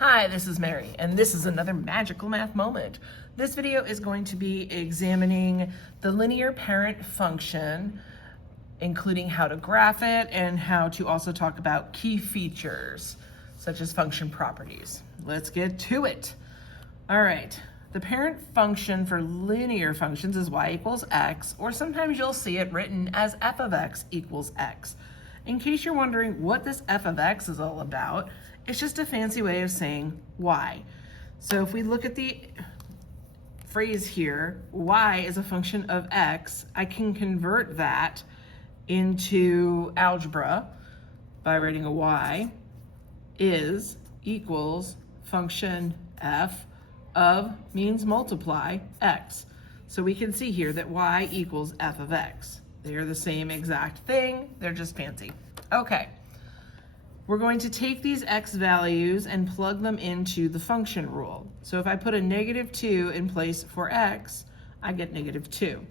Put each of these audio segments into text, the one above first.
Hi, this is Mary, and this is another magical math moment. This video is going to be examining the linear parent function, including how to graph it and how to also talk about key features, such as function properties. Let's get to it. All right, the parent function for linear functions is y equals x, or sometimes you'll see it written as f of x equals x. In case you're wondering what this f of x is all about, it's just a fancy way of saying y. So if we look at the phrase here, y is a function of x, I can convert that into algebra by writing a y is equals function f of means multiply x. So we can see here that y equals f of x. They are the same exact thing, they're just fancy. Okay. We're going to take these x values and plug them into the function rule. So if I put a -2 in place for x, I get -2.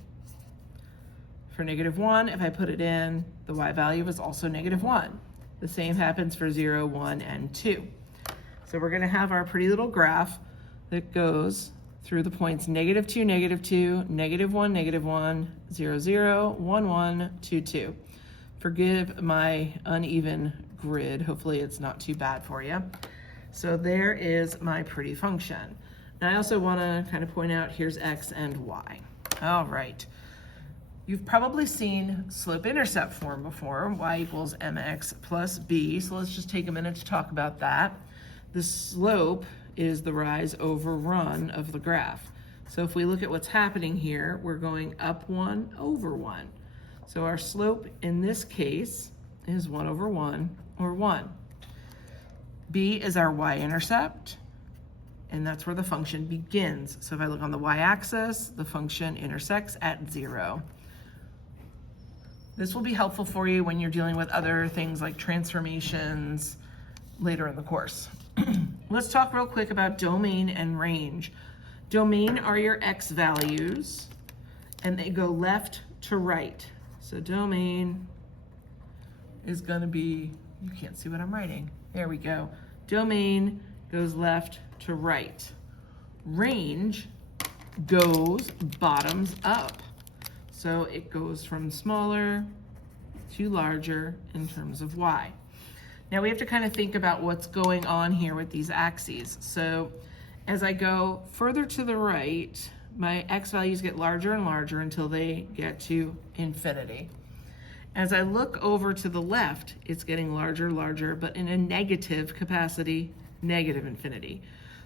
For -1, if I put it in, the y value is also -1. The same happens for 0, 1, and 2. So we're gonna have our pretty little graph that goes through the points -2, -2, -1, -1, 0, 0, 1, 1, 2, 2. Forgive my uneven grid. Hopefully it's not too bad for you. So there is my pretty function. Now I also want to kind of point out here's x and y. All right. You've probably seen slope-intercept form before, y equals mx plus b. So let's just take a minute to talk about that. The slope is the rise over run of the graph. So if we look at what's happening here, we're going up 1 over 1. So our slope in this case is 1 over 1, or 1. B is our y-intercept, and that's where the function begins. So if I look on the y-axis, the function intersects at 0. This will be helpful for you when you're dealing with other things like transformations later in the course. Let's talk real quick about domain and range. Domain are your x values, and they go left to right. So domain is going to be, you can't see what I'm writing. There we go. Domain goes left to right. Range goes bottoms up. So it goes from smaller to larger in terms of y. Now we have to kind of think about what's going on here with these axes. So as I go further to the right, my x values get larger and larger until they get to infinity. As I look over to the left, it's getting larger, larger, but in a negative capacity, negative infinity.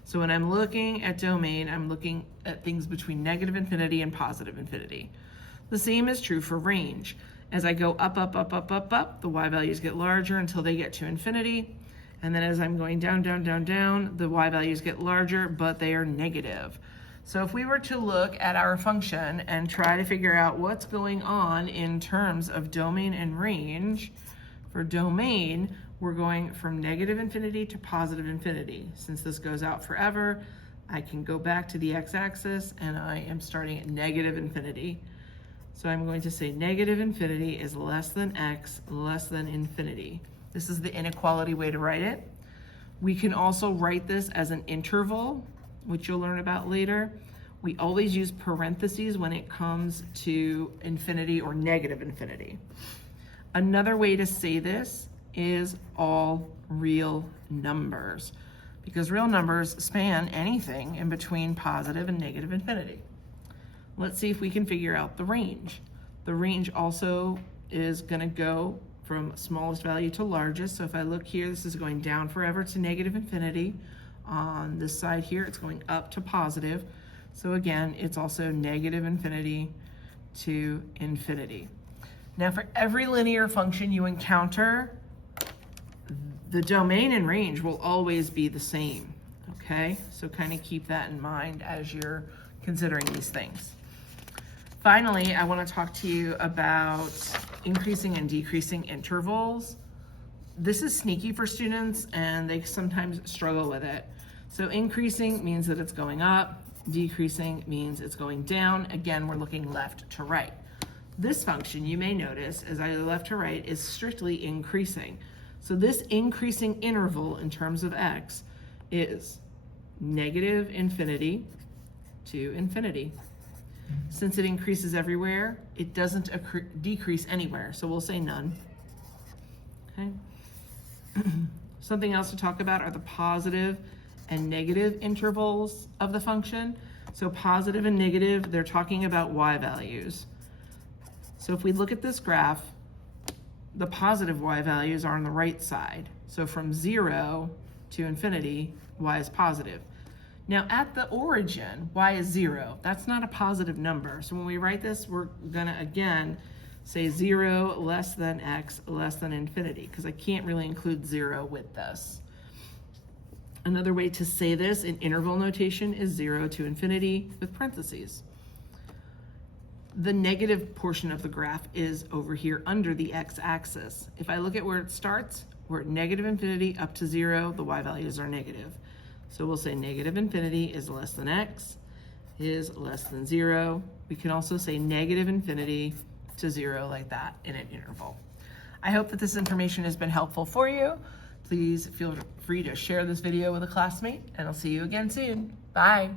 So when I'm looking at domain, I'm looking at things between negative infinity and positive infinity. The same is true for range. As I go up, up, up, up, up, up, the y values get larger until they get to infinity. And then as I'm going down, down, down, down, the y values get larger, but they are negative. So if we were to look at our function and try to figure out what's going on in terms of domain and range, for domain, we're going from negative infinity to positive infinity. Since this goes out forever, I can go back to the x-axis and I am starting at negative infinity. So I'm going to say negative infinity is less than x, less than infinity. This is the inequality way to write it. We can also write this as an interval, which you'll learn about later. We always use parentheses when it comes to infinity or negative infinity. Another way to say this is all real numbers, because real numbers span anything in between positive and negative infinity. Let's see if we can figure out the range. The range also is going to go from smallest value to largest. So if I look here, this is going down forever to negative infinity. On this side here, it's going up to positive. So again, it's also negative infinity to infinity. Now for every linear function you encounter, the domain and range will always be the same, okay? So kind of keep that in mind as you're considering these things. Finally, I want to talk to you about increasing and decreasing intervals. This is sneaky for students and they sometimes struggle with it. So increasing means that it's going up, decreasing means it's going down. Again, we're looking left to right. This function, you may notice, as I go left to right, is strictly increasing. So this increasing interval in terms of x is negative infinity to infinity. Since it increases everywhere, it doesn't decrease anywhere, so we'll say none. Okay. Something else to talk about are the positive and negative intervals of the function. So positive and negative, they're talking about y values. So if we look at this graph, the positive y values are on the right side. So from 0 to infinity, y is positive. Now at the origin, y is 0. That's not a positive number. So when we write this, we're gonna again say 0 less than x less than infinity, because I can't really include 0 with this. Another way to say this in interval notation is 0 to infinity with parentheses. The negative portion of the graph is over here under the x-axis. If I look at where it starts, we're at negative infinity up to 0, the y values are negative. So we'll say negative infinity is less than x, is less than 0. We can also say negative infinity to 0 like that in an interval. I hope that this information has been helpful for you. Please feel free to share this video with a classmate, and I'll see you again soon. Bye.